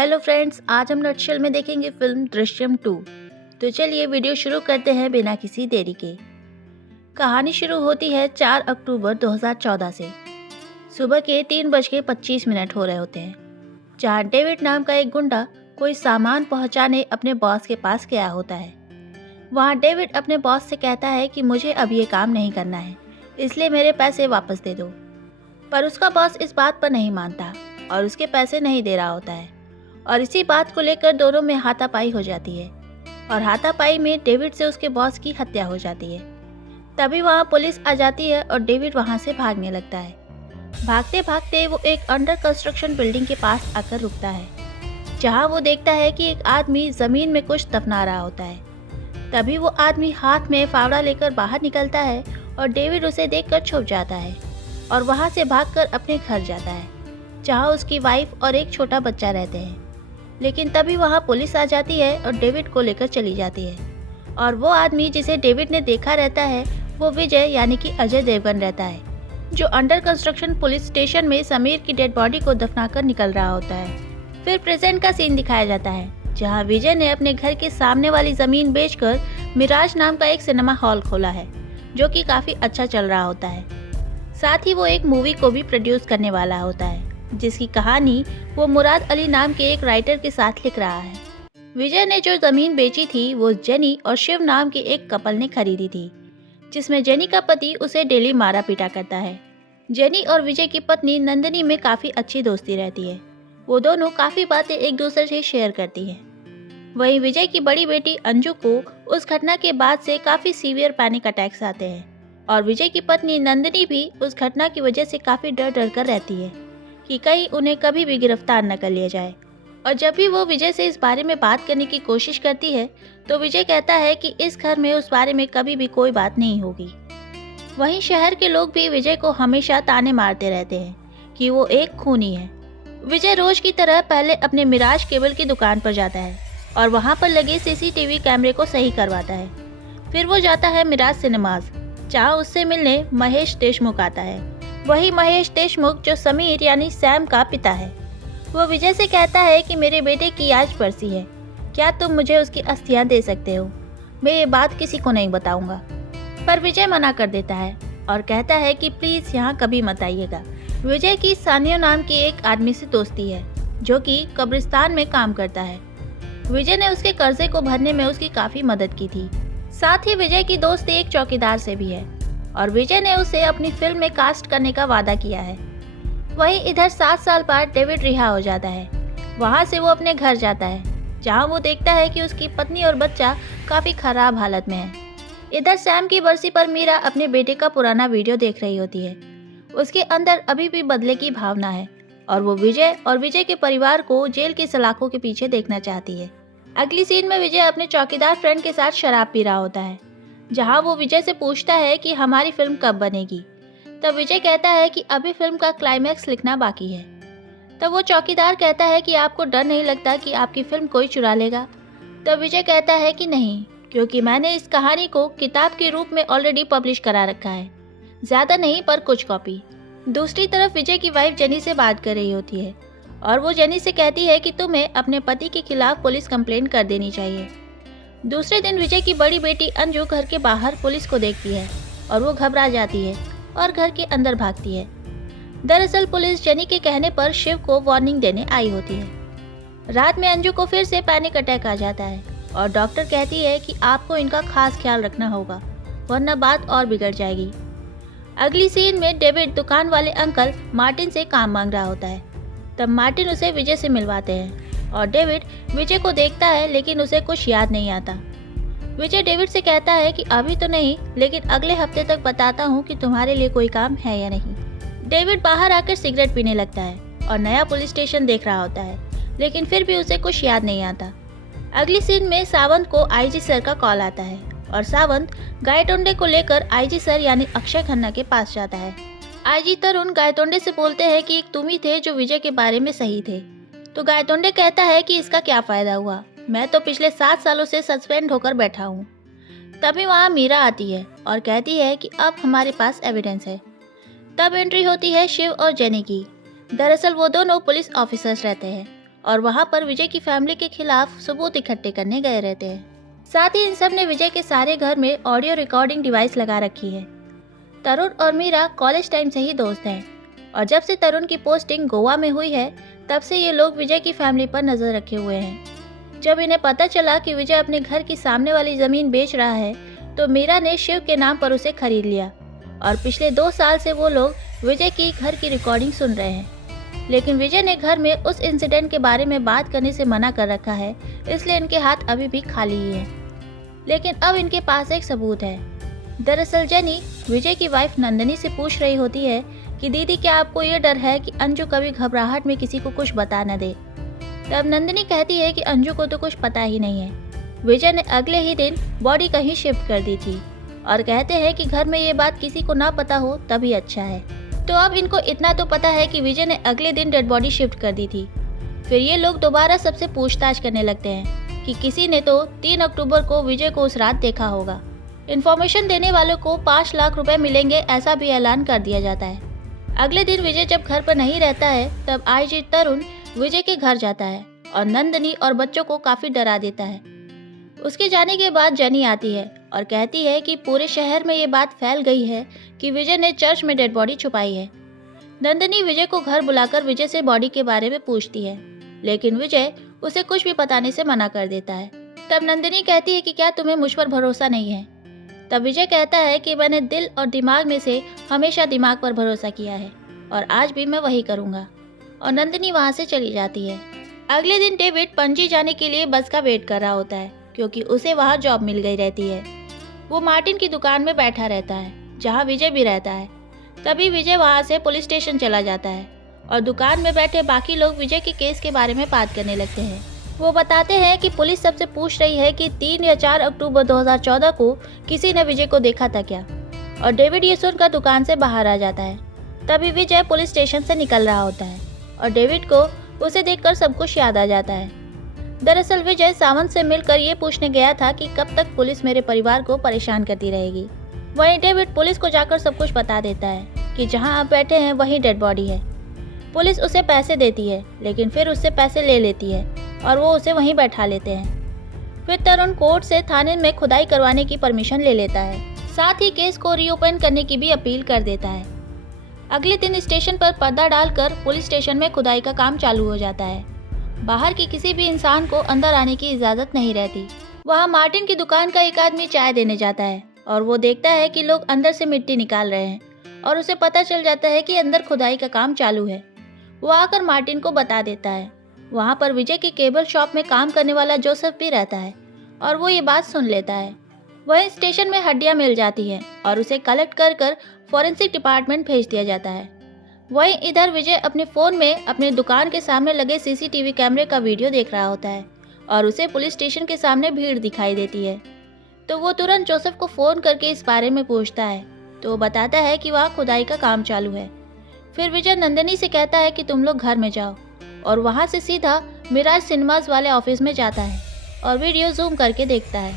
Hello friends, आज हम nutshell में देखेंगे फिल्म दृश्यम 2। तो चलिए वीडियो शुरू करते हैं बिना किसी देरी के। कहानी शुरू होती है 4 अक्टूबर 2014 से। सुबह के 3:25 हो रहे होते हैं, जहाँ डेविड नाम का एक गुंडा कोई सामान पहुंचाने अपने बॉस के पास गया होता है। वहाँ डेविड अपने बॉस से कहता है कि मुझे अब ये काम नहीं करना है, इसलिए मेरे पैसे वापस दे दो। पर उसका बॉस इस बात पर नहीं मानता और उसके पैसे नहीं दे रहा होता है, और इसी बात को लेकर दोनों में हाथापाई हो जाती है और हाथापाई में डेविड से उसके बॉस की हत्या हो जाती है। तभी वहाँ पुलिस आ जाती है और डेविड वहाँ से भागने लगता है। भागते भागते वो एक अंडर कंस्ट्रक्शन बिल्डिंग के पास आकर रुकता है, जहाँ वो देखता है कि एक आदमी जमीन में कुछ दफना रहा होता है। तभी वो आदमी हाथ में फावड़ा लेकर बाहर निकलता है और डेविड उसे देखकर छुप जाता है और वहाँ से भागकर अपने घर जाता है, जहाँ उसकी वाइफ और एक छोटा बच्चा रहते हैं। लेकिन तभी वहाँ पुलिस आ जाती है और डेविड को लेकर चली जाती है, और वो आदमी जिसे डेविड ने देखा रहता है वो विजय यानी कि अजय देवगन रहता है, जो अंडर कंस्ट्रक्शन पुलिस स्टेशन में समीर की डेड बॉडी को दफनाकर निकल रहा होता है। फिर प्रेजेंट का सीन दिखाया जाता है, जहाँ विजय ने अपने घर के सामने वाली जमीन बेचकर मिराज नाम का एक सिनेमा हॉल खोला है, जो कि काफी अच्छा चल रहा होता है। साथ ही वो एक मूवी को भी प्रोड्यूस करने वाला होता है, जिसकी कहानी वो मुराद अली नाम के एक राइटर के साथ लिख रहा है। विजय ने जो जमीन बेची थी वो जेनी और शिव नाम के एक कपल ने खरीदी थी, जिसमें जेनी का पति उसे डेली मारा पीटा करता है। जेनी और विजय की पत्नी नंदिनी में काफी अच्छी दोस्ती रहती है, वो दोनों काफी बातें एक दूसरे से शेयर करती हैं। वहीं विजय की बड़ी बेटी अंजू को उस घटना के बाद से काफी सीवियर पैनिक अटैक्स आते हैं, और विजय की पत्नी नंदिनी भी उस घटना की वजह से काफी डर डर कर रहती है कि कहीं उन्हें कभी भी गिरफ्तार न कर लिया जाए। और जब भी वो विजय से इस बारे में बात करने की कोशिश करती है तो विजय कहता है कि इस घर में उस बारे में कभी भी कोई बात नहीं होगी। वहीं शहर के लोग भी विजय को हमेशा ताने मारते रहते हैं कि वो एक खूनी है। विजय रोज की तरह पहले अपने मिराज केबल की दुकान पर जाता है और वहाँ पर लगे सीसीटीवी कैमरे को सही करवाता है। फिर वो जाता है मिराज सिनेमाज, जहाँ उससे मिलने महेश देशमुख आता है। वही महेश देशमुख जो समीर यानी सैम का पिता है। वो विजय से कहता है कि मेरे बेटे की आज बरसी है, क्या तुम मुझे उसकी अस्थियां दे सकते हो? मैं ये बात किसी को नहीं बताऊंगा। पर विजय मना कर देता है और कहता है कि प्लीज यहाँ कभी मत आइएगा। विजय की सानियो नाम की एक आदमी से दोस्ती है, जो कि कब्रिस्तान में काम करता है। विजय ने उसके कर्जे को भरने में उसकी काफी मदद की थी। साथ ही विजय की दोस्ती एक चौकीदार से भी है, और विजय ने उसे अपनी फिल्म में कास्ट करने का वादा किया है। वहीं इधर 7 साल बाद डेविड रिहा हो जाता है। वहां से वो अपने घर जाता है, जहां वो देखता है कि उसकी पत्नी और बच्चा काफी खराब हालत में है। इधर सैम की बरसी पर मीरा अपने बेटे का पुराना वीडियो देख रही होती है। उसके अंदर अभी भी बदले की भावना है, और वो विजय और विजय के परिवार को जेल की सलाखों के पीछे देखना चाहती है। अगली सीन में विजय अपने चौकीदार फ्रेंड के साथ शराब पी रहा होता है, जहां वो विजय से पूछता है कि हमारी फिल्म कब बनेगी। तब विजय कहता है कि अभी फिल्म का क्लाइमैक्स लिखना बाकी है। तब वो चौकीदार कहता है कि आपको डर नहीं लगता कि आपकी फिल्म कोई चुरा लेगा? तब विजय कहता है कि नहीं, क्योंकि मैंने इस कहानी को किताब के रूप में ऑलरेडी पब्लिश करा रखा है, ज्यादा नहीं पर कुछ कॉपी। दूसरी तरफ विजय की वाइफ जेनी से बात कर रही होती है, और वो जेनी से कहती है कि तुम्हें अपने पति के खिलाफ पुलिस कंप्लेंट कर देनी चाहिए। दूसरे दिन विजय की बड़ी बेटी अंजू घर के बाहर पुलिस को देखती है और वो घबरा जाती है और घर के अंदर भागती है। दरअसल पुलिस जेनी के कहने पर शिव को वार्निंग देने आई होती है। रात में अंजू को फिर से पैनिक अटैक आ जाता है और डॉक्टर कहती है कि आपको इनका खास ख्याल रखना होगा, वरना बात और बिगड़ जाएगी। अगली सीन में डेविड दुकान वाले अंकल मार्टिन से काम मांग रहा होता है। तब मार्टिन उसे विजय से मिलवाते हैं और डेविड विजय को देखता है, लेकिन उसे कुछ याद नहीं आता। विजय डेविड से कहता है कि अभी तो नहीं, लेकिन अगले हफ्ते तक बताता हूँ कि तुम्हारे लिए कोई काम है या नहीं। डेविड बाहर आकर सिगरेट पीने लगता है और नया पुलिस स्टेशन देख रहा होता है, लेकिन फिर भी उसे कुछ याद नहीं आता। अगली सीन में सावंत को आईजी सर का कॉल आता है और सावंत गायतोंडे को लेकर आईजी सर यानी अक्षय खन्ना के पास जाता है। आईजी तरुण गायतोंडे से बोलते हैं कि एक तुम ही थे जो विजय के बारे में सही थे। तो गायतोंडे कहता है कि इसका क्या फायदा हुआ, मैं तो पिछले 7 सालों से सस्पेंड होकर बैठा हूँ। तभी वहाँ मीरा आती है और कहती है कि अब हमारे पास एविडेंस है। तब एंट्री होती है शिव और जेनी की। दरअसल वो दोनों पुलिस ऑफिसर्स रहते हैं और वहाँ पर विजय की फैमिली के खिलाफ सबूत इकट्ठे करने गए रहते हैं। साथ ही इन सब ने विजय के सारे घर में ऑडियो रिकॉर्डिंग डिवाइस लगा रखी है। तरुण और मीरा कॉलेज टाइम से ही दोस्त हैं और जब से तरुण की पोस्टिंग गोवा में हुई है तब से ये लोग विजय की फैमिली पर नजर रखे हुए हैं। जब इन्हें पता चला कि विजय अपने घर की सामने वाली जमीन बेच रहा है तो मीरा ने शिव के नाम पर उसे खरीद लिया और पिछले 2 साल से वो लोग विजय की घर की रिकॉर्डिंग सुन रहे हैं। लेकिन विजय ने घर में उस इंसिडेंट के बारे में बात करने से मना कर रखा है, इसलिए इनके हाथ अभी भी खाली ही हैं। लेकिन अब इनके पास एक सबूत है। दरअसल जेनी विजय की वाइफ नंदिनी से पूछ रही होती है कि दीदी क्या आपको ये डर है कि अंजू कभी घबराहट में किसी को कुछ बता न दे। तब नंदिनी कहती है कि अंजू को तो कुछ पता ही नहीं है। विजय ने अगले ही दिन बॉडी कहीं शिफ्ट कर दी थी और कहते हैं कि घर में ये बात किसी को ना पता हो तभी अच्छा है। तो अब इनको इतना तो पता है कि विजय ने अगले दिन डेड बॉडी शिफ्ट कर दी थी। फिर ये लोग दोबारा सबसे पूछताछ करने लगते हैं कि किसी ने तो 3 अक्टूबर को विजय को उस रात देखा होगा। इन्फॉर्मेशन देने वालों को 5 लाख रुपए मिलेंगे, ऐसा भी ऐलान कर दिया जाता है। अगले दिन विजय जब घर पर नहीं रहता है तब आईजी तरुण विजय के घर जाता है और नंदिनी और बच्चों को काफी डरा देता है। उसके जाने के बाद जेनी आती है और कहती है कि पूरे शहर में ये बात फैल गई है कि विजय ने चर्च में डेड बॉडी छुपाई है। नंदिनी विजय को घर बुलाकर विजय से बॉडी के बारे में पूछती है, लेकिन विजय उसे कुछ भी बताने से मना कर देता है। तब नंदिनी कहती है कि क्या तुम्हें मुझ पर भरोसा नहीं है। तब विजय कहता है कि मैंने दिल और दिमाग में से हमेशा दिमाग पर भरोसा किया है और आज भी मैं वही करूँगा। और नंदिनी वहाँ से चली जाती है। अगले दिन डेविड पणजी जाने के लिए बस का वेट कर रहा होता है क्योंकि उसे वहाँ जॉब मिल गई रहती है। वो मार्टिन की दुकान में बैठा रहता है जहाँ विजय भी रहता है। तभी विजय वहाँ से पुलिस स्टेशन चला जाता है और दुकान में बैठे बाकी लोग विजय के केस के बारे में बात करने लगते हैं। वो बताते हैं कि पुलिस सबसे पूछ रही है कि 3 या 4 अक्टूबर 2014 को किसी ने विजय को देखा था क्या, और डेविड ये सुनकर दुकान से बाहर आ जाता है। तभी विजय पुलिस स्टेशन से निकल रहा होता है और डेविड को उसे देखकर सब कुछ याद आ जाता है। दरअसल विजय सावंत से मिलकर ये पूछने गया था कि कब तक पुलिस मेरे परिवार को परेशान करती रहेगी। वहीं डेविड पुलिस को जाकर सब कुछ बता देता है कि जहां आप बैठे हैं वहीं डेड बॉडी है। पुलिस उसे पैसे देती है लेकिन फिर उससे पैसे ले लेती है और वो उसे वहीं बैठा लेते हैं। फिर तरुण कोर्ट से थाने में खुदाई करवाने की परमिशन ले लेता है, साथ ही केस को रीओपन करने की भी अपील कर देता है। अगले दिन स्टेशन पर पर्दा डालकर पुलिस स्टेशन में खुदाई का काम चालू हो जाता है। बाहर के किसी भी इंसान को अंदर आने की इजाजत नहीं रहती। वहाँ मार्टिन की दुकान का एक आदमी चाय देने जाता है और वो देखता है कि लोग अंदर से मिट्टी निकाल रहे हैं और उसे पता चल जाता है कि अंदर खुदाई का काम चालू है। वो आकर मार्टिन को बता देता है। वहाँ पर विजय के केबल शॉप में काम करने वाला जोसेफ भी रहता है और वो ये बात सुन लेता है। वहीं स्टेशन में हड्डियाँ मिल जाती हैं और उसे कलेक्ट कर कर फॉरेंसिक डिपार्टमेंट भेज दिया जाता है। वहीं इधर विजय अपने फ़ोन में अपने दुकान के सामने लगे सीसीटीवी कैमरे का वीडियो देख रहा होता है और उसे पुलिस स्टेशन के सामने भीड़ दिखाई देती है। तो वो तुरंत जोसेफ को फ़ोन करके इस बारे में पूछता है तो वो बताता है कि वहाँ खुदाई का काम चालू है। फिर विजय नंदिनी से कहता है कि तुम लोग घर में जाओ और वहाँ से सीधा मिराज सिनेमाज वाले ऑफिस में जाता है और वीडियो जूम करके देखता है।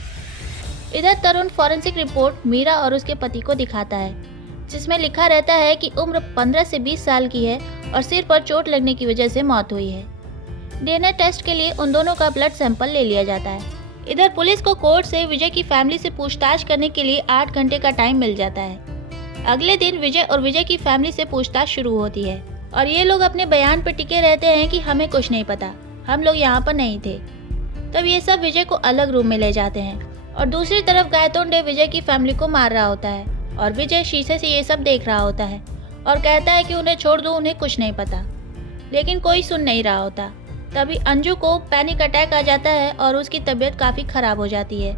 इधर तरुण फॉरेंसिक रिपोर्ट मीरा और उसके पति को दिखाता है जिसमें लिखा रहता है कि उम्र 15 से 20 साल की है और सिर पर चोट लगने की वजह से मौत हुई है। डीएनए टेस्ट के लिए उन दोनों का ब्लड सैंपल ले लिया जाता है। इधर पुलिस को कोर्ट से विजय की फैमिली से पूछताछ करने के लिए 8 घंटे का टाइम मिल जाता है। अगले दिन विजय और विजय की फैमिली से पूछताछ शुरू होती है और ये लोग अपने बयान पर टिके रहते हैं कि हमें कुछ नहीं पता, हम लोग यहाँ पर नहीं थे। तब ये सब विजय को अलग रूम में ले जाते हैं और दूसरी तरफ गायतोंडे विजय की फैमिली को मार रहा होता है और विजय शीशे से ये सब देख रहा होता है और कहता है कि उन्हें छोड़ दो, उन्हें कुछ नहीं पता। लेकिन कोई सुन नहीं रहा होता। तभी अंजू को पैनिक अटैक आ जाता है और उसकी तबीयत काफ़ी ख़राब हो जाती है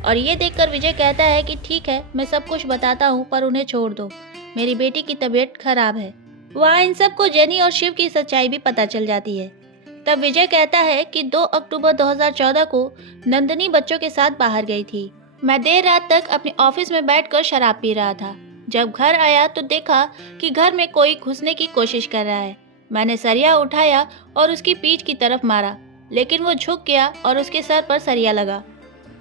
और ये देखकर विजय कहता है कि ठीक है, मैं सब कुछ बताता हूँ पर उन्हें छोड़ दो, मेरी बेटी की तबीयत खराब है। वहाँ इन सबको जेनी और शिव की सच्चाई भी पता चल जाती है। तब विजय कहता है कि 2 अक्टूबर 2014 को नंदिनी बच्चों के साथ बाहर गई थी। मैं देर रात तक अपने ऑफिस में बैठकर शराब पी रहा था। जब घर आया तो देखा कि घर में कोई घुसने की कोशिश कर रहा है। मैंने सरिया उठाया और उसकी पीठ की तरफ मारा, लेकिन वो झुक गया और उसके सर पर सरिया लगा।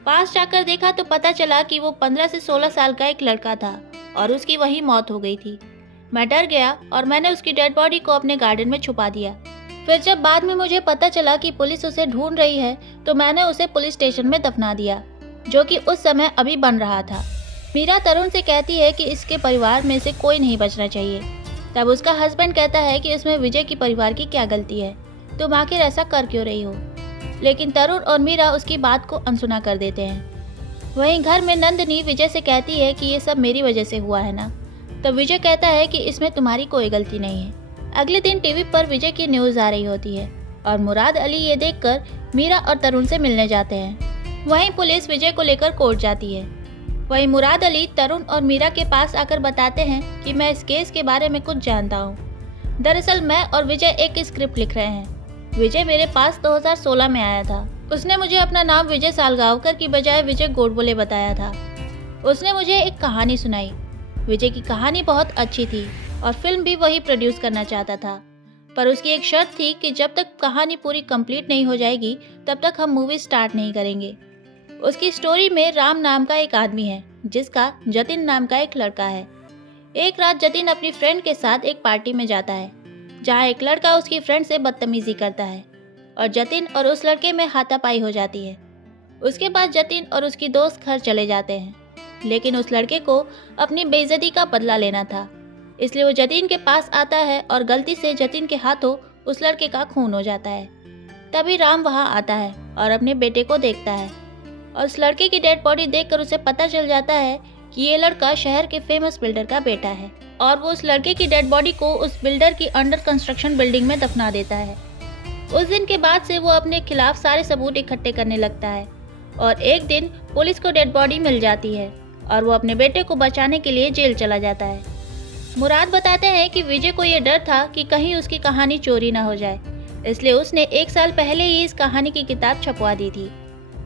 पास जाकर देखा तो पता चला कि वो 15 से 16 साल का एक लड़का था और उसकी वहीं मौत हो गई थी। मैं डर गया और मैंने उसकी डेड बॉडी को अपने गार्डन में छुपा दिया। फिर जब बाद में मुझे पता चला कि पुलिस उसे ढूंढ रही है तो मैंने उसे पुलिस स्टेशन में दफना दिया, जो कि उस समय अभी बन रहा था। मीरा तरुण से कहती है कि इसके परिवार में से कोई नहीं बचना चाहिए। तब उसका हस्बैंड कहता है कि इसमें विजय की परिवार की क्या गलती है, तुम आखिर ऐसा कर क्यों रही हो। लेकिन तरुण और मीरा उसकी बात को अनसुना कर देते हैं। वहीं घर में नंदिनी विजय से कहती है कि ये सब मेरी वजह से हुआ है ना। तब विजय कहता है कि इसमें तुम्हारी कोई गलती नहीं है। अगले दिन टीवी पर विजय की न्यूज़ आ रही होती है और मुराद अली ये देखकर मीरा और तरुण से मिलने जाते हैं। वहीं पुलिस विजय को लेकर कोर्ट जाती है। वहीं मुराद अली तरुण और मीरा के पास आकर बताते हैं कि मैं इस केस के बारे में कुछ जानता हूँ। दरअसल मैं और विजय एक स्क्रिप्ट लिख रहे हैं। विजय मेरे पास 2016 में आया था। उसने मुझे अपना नाम विजय सालगांवकर की बजाय विजय गोडबोले बताया था। उसने मुझे एक कहानी सुनाई। विजय की कहानी बहुत अच्छी थी और फिल्म भी वही प्रोड्यूस करना चाहता था, पर उसकी एक शर्त थी कि जब तक कहानी पूरी कंप्लीट नहीं हो जाएगी तब तक हम मूवी स्टार्ट नहीं करेंगे। उसकी स्टोरी में राम नाम का एक आदमी है जिसका जतिन नाम का एक लड़का है। एक रात जतिन अपनी फ्रेंड के साथ एक पार्टी में जाता है जहाँ एक लड़का उसकी फ्रेंड से बदतमीजी करता है और जतिन और उस लड़के में हाथापाई हो जाती है। उसके बाद जतिन और उसकी दोस्त घर चले जाते हैं, लेकिन उस लड़के को अपनी बेइज्जती का बदला लेना था, इसलिए वो जतिन के पास आता है और गलती से जतिन के हाथों उस लड़के का खून हो जाता है। तभी राम वहाँ आता है और अपने बेटे को देखता है और उस लड़के की डेड बॉडी देखकर उसे पता चल जाता है कि ये लड़का शहर के फेमस बिल्डर का बेटा है और वो उस लड़के की डेड बॉडी को उस बिल्डर की अंडर कंस्ट्रक्शन बिल्डिंग में दफना देता है। उस दिन के बाद से वो अपने खिलाफ सारे सबूत इकट्ठे करने लगता है और एक दिन पुलिस को डेड बॉडी मिल जाती है और वो अपने बेटे को बचाने के लिए जेल चला जाता है। मुराद बताते हैं कि विजय को ये डर था कि कहीं उसकी कहानी चोरी ना हो जाए, इसलिए उसने 1 साल पहले ही इस कहानी की किताब छपवा दी थी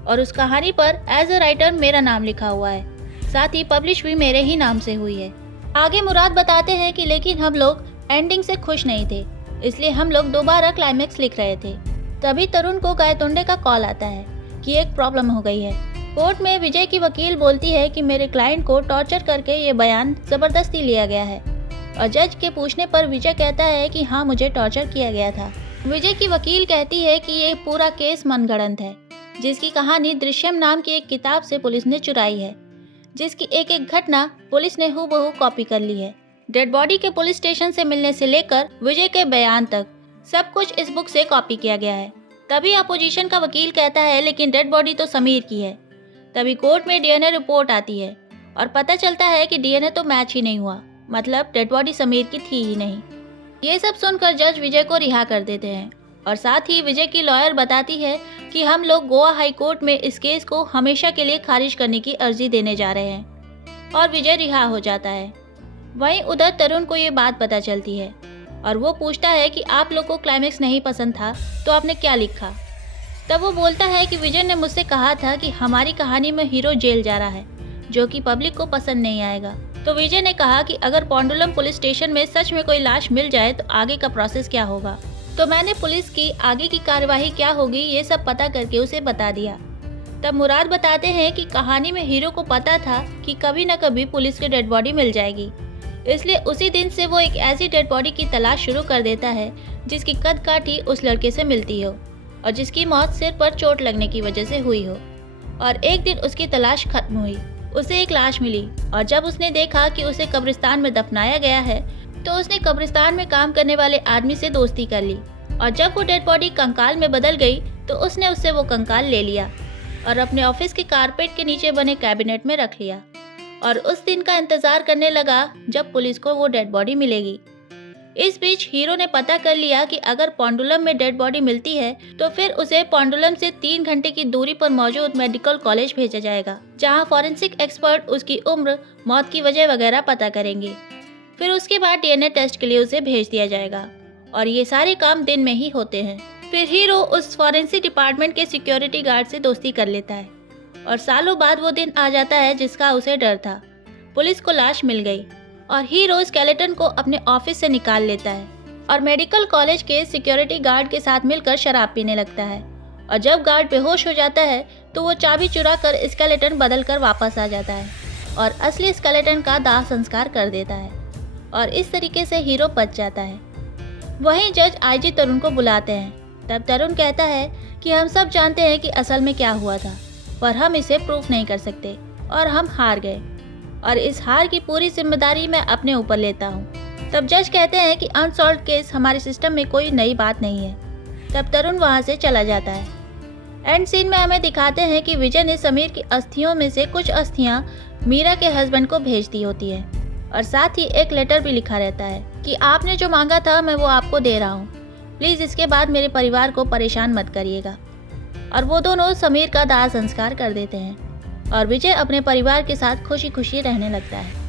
और उस कहानी पर एज अ राइटर मेरा नाम लिखा हुआ है, साथ ही पब्लिश भी मेरे ही नाम से हुई है। आगे मुराद बताते हैं कि लेकिन हम लोग एंडिंग से खुश नहीं थे, इसलिए हम लोग दोबारा क्लाइमेक्स लिख रहे थे। तभी तरुण को गायतोंडे का कॉल आता है कि एक प्रॉब्लम हो गई है। कोर्ट में विजय की वकील बोलती है कि मेरे क्लाइंट को टॉर्चर करके ये बयान जबरदस्ती लिया गया है और जज के पूछने पर विजय कहता है कि हाँ, मुझे टॉर्चर किया गया था। विजय की वकील कहती है कि ये पूरा केस मनगढ़ंत है, जिसकी कहानी दृश्यम नाम की एक किताब से पुलिस ने चुराई है, जिसकी एक एक घटना पुलिस ने हूबहू कॉपी कर ली है। डेड बॉडी के पुलिस स्टेशन से मिलने से लेकर विजय के बयान तक सब कुछ इस बुक से कॉपी किया गया है। तभी अपोजिशन का वकील कहता है लेकिन डेड बॉडी तो समीर की है। तभी कोर्ट में डीएनए रिपोर्ट आती है और पता चलता है कि डीएनए तो मैच ही नहीं हुआ, मतलब डेड बॉडी समीर की थी ही नहीं। ये सब सुनकर जज विजय को रिहा कर देते हैं और साथ ही विजय की लॉयर बताती है कि हम लोग गोवा हाई कोर्ट में इस केस को हमेशा के लिए खारिज करने की अर्जी देने जा रहे हैं और विजय रिहा हो जाता है। वहीं उधर तरुण को ये बात पता चलती है और वो पूछता है कि आप लोग को क्लाइमेक्स नहीं पसंद था तो आपने क्या लिखा। तब वो बोलता है कि विजय ने मुझसे कहा था कि हमारी कहानी में हीरो जेल जा रहा है, जो कि पब्लिक को पसंद नहीं आएगा। तो विजय ने कहा कि अगर पोंडुलम पुलिस स्टेशन में सच में कोई लाश मिल जाए तो आगे का प्रोसेस क्या होगा। तो मैंने पुलिस की आगे की कार्यवाही क्या होगी ये सब पता करके उसे बता दिया। तब मुराद बताते हैं कि कहानी में हीरो को पता था कि कभी न कभी पुलिस की डेड बॉडी मिल जाएगी, इसलिए उसी दिन से वो एक ऐसी डेड बॉडी की तलाश शुरू कर देता है जिसकी कद काठी उस लड़के से मिलती हो और जिसकी मौत सिर पर चोट लगने की वजह से हुई हो। और एक दिन उसकी तलाश खत्म हुई, उसे एक लाश मिली और जब उसने देखा कि उसे कब्रिस्तान में दफनाया गया है तो उसने कब्रिस्तान में काम करने वाले आदमी से दोस्ती कर ली और जब वो डेड बॉडी कंकाल में बदल गई तो उसने उससे वो कंकाल ले लिया और अपने ऑफिस के कारपेट के नीचे बने कैबिनेट में रख लिया और उस दिन का इंतजार करने लगा जब पुलिस को वो डेड बॉडी मिलेगी। इस बीच हीरो ने पता कर लिया कि अगर पोंडुलम में डेड बॉडी मिलती है तो फिर उसे पोंडुलम से 3 घंटे की दूरी पर मौजूद मेडिकल कॉलेज भेजा जाएगा, जहां फॉरेंसिक एक्सपर्ट उसकी उम्र, मौत की वजह वगैरह पता करेंगे। फिर उसके बाद डीएनए टेस्ट के लिए उसे भेज दिया जाएगा और ये सारे काम दिन में ही होते हैं। फिर हीरो उस फॉरेंसिक डिपार्टमेंट के सिक्योरिटी गार्ड से दोस्ती कर लेता है और सालों बाद वो दिन आ जाता है जिसका उसे डर था। पुलिस को लाश मिल गई और हीरो स्केलेटन को अपने ऑफिस से निकाल लेता है और मेडिकल कॉलेज के सिक्योरिटी गार्ड के साथ मिलकर शराब पीने लगता है और जब गार्ड बेहोश हो जाता है तो वो चाबी चुरा कर स्केलेटन बदल कर वापस आ जाता है और असली स्केलेटन का दाह संस्कार कर देता है और इस तरीके से हीरो बच जाता है। वहीं जज आईजी तरुण को बुलाते हैं। तब तरुण कहता है कि हम सब जानते हैं कि असल में क्या हुआ था, पर हम इसे प्रूफ नहीं कर सकते और हम हार गए, और इस हार की पूरी जिम्मेदारी मैं अपने ऊपर लेता हूँ। तब जज कहते हैं कि अनसॉल्व्ड केस हमारे सिस्टम में कोई नई बात नहीं है। तब तरुण वहाँ से चला जाता है। एंड सीन में हमें दिखाते हैं कि विजय ने समीर की अस्थियों में से कुछ अस्थियां मीरा के हस्बैंड को भेज दी होती है, और साथ ही एक लेटर भी लिखा रहता है कि आपने जो मांगा था मैं वो आपको दे रहा हूँ, प्लीज़ इसके बाद मेरे परिवार को परेशान मत करिएगा। और वो दोनों समीर का दाह संस्कार कर देते हैं और विजय अपने परिवार के साथ खुशी खुशी रहने लगता है।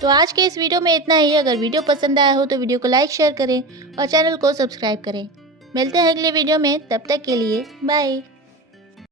तो आज के इस वीडियो में इतना ही। अगर वीडियो पसंद आया हो तो वीडियो को लाइक शेयर करें और चैनल को सब्सक्राइब करें। मिलते हैं अगले वीडियो में, तब तक के लिए बाय।